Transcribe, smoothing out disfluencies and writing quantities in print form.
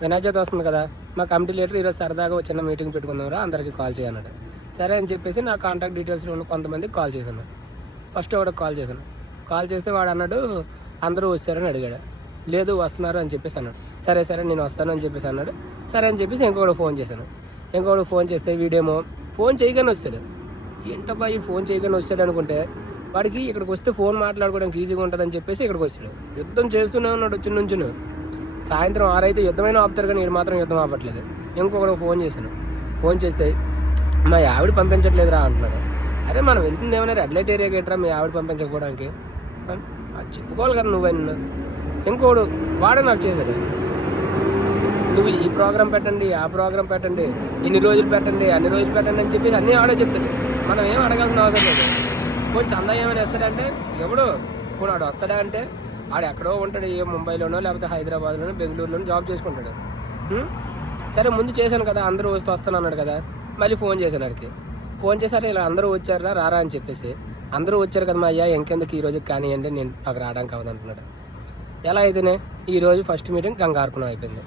వినాయక చవితి వస్తుంది కదా, మా కమిటీ లీడర్ ఈరోజు సరదాగా చిన్న మీటింగ్ పెట్టుకుందాంరా, అందరికీ కాల్ చేయన్నాడు. సరే అని చెప్పేసి నా కాంటాక్ట్ డీటెయిల్స్లో ఉన్న కొంతమందికి కాల్ చేశాను. ఫస్ట్ ఒకటికి కాల్ చేశాను. కాల్ చేస్తే వాడు అన్నాడు అందరూ వచ్చారని అడిగాడు. లేదు వస్తున్నారు అని చెప్పేసి అన్నాడు. సరే సరే నేను వస్తాను అని చెప్పేసి అన్నాడు. సరే అని చెప్పేసి ఇంకొకటి ఫోన్ చేశాను. ఇంకొకటి ఫోన్ చేస్తే వీడేమో ఫోన్ చేయగానే వస్తాడు. ఏంటబ్బా ఈ ఫోన్ చేయగానే వస్తాడు అనుకుంటే, వాడికి ఇక్కడికి వస్తే ఫోన్ మాట్లాడుకోవడానికి ఈజీగా ఉంటుందని చెప్పేసి ఇక్కడికి వస్తాడు. యుద్ధం చేస్తూనే ఉన్నాడు వచ్చి నుంచును. సాయంత్రం 6 అయితే యుద్ధమైనా ఆపుతారు కానీ వీడు మాత్రం యుద్ధం ఆపట్లేదు. ఇంకొకటి ఫోన్ చేశాను. ఫోన్ చేస్తే మా ఆవిడ పంపించట్లేదురా అంటున్నాడు. అరే మనం వెళ్తుంది ఏమైనా రెడ్ లైట్ ఏరియాకి ఏంట్రా మీ ఆవిడ పంపించకపోవడానికి, చెప్పుకోవాలి కదా నువ్వైనా. ఇంకోడు వాడే నాకు చేశాడు. నువ్వు ఈ ప్రోగ్రామ్ పెట్టండి, ఆ ప్రోగ్రామ్ పెట్టండి, ఇన్ని రోజులు పెట్టండి, అన్ని రోజులు పెట్టండి అని చెప్పేసి అన్నీ ఆడే చెప్తాడు. మనం ఏం అడగాల్సిన అవసరం లేదు. కొంచెం చందా ఏమైనా ఇస్తాడంటే ఎవడు ఇప్పుడు వాడు వస్తాడా అంటే ఆడు ఎక్కడో ఉంటాడు, ఏ ముంబైలోనో లేకపోతే హైదరాబాద్లోనో బెంగళూరులోనో జాబ్ చేసుకుంటాడు. సరే ముందు చేశాను కదా, అందరూ వస్తాను అన్నాడు కదా, మళ్ళీ ఫోన్ చేశాను వాడికి. ఫోన్ చేశారు ఇలా అందరూ వచ్చారా రారా అని చెప్పేసి. అందరూ వచ్చారు కదా మా అయ్యా ఇంకెందుకు ఈరోజు కానివ్వండి, నేను నాకు రావడానికి అవ్వదు అంటున్నాడు. ఎలా అయితేనే ఈరోజు ఫస్ట్ మీటింగ్ గంగార్పణం అయిపోయింది.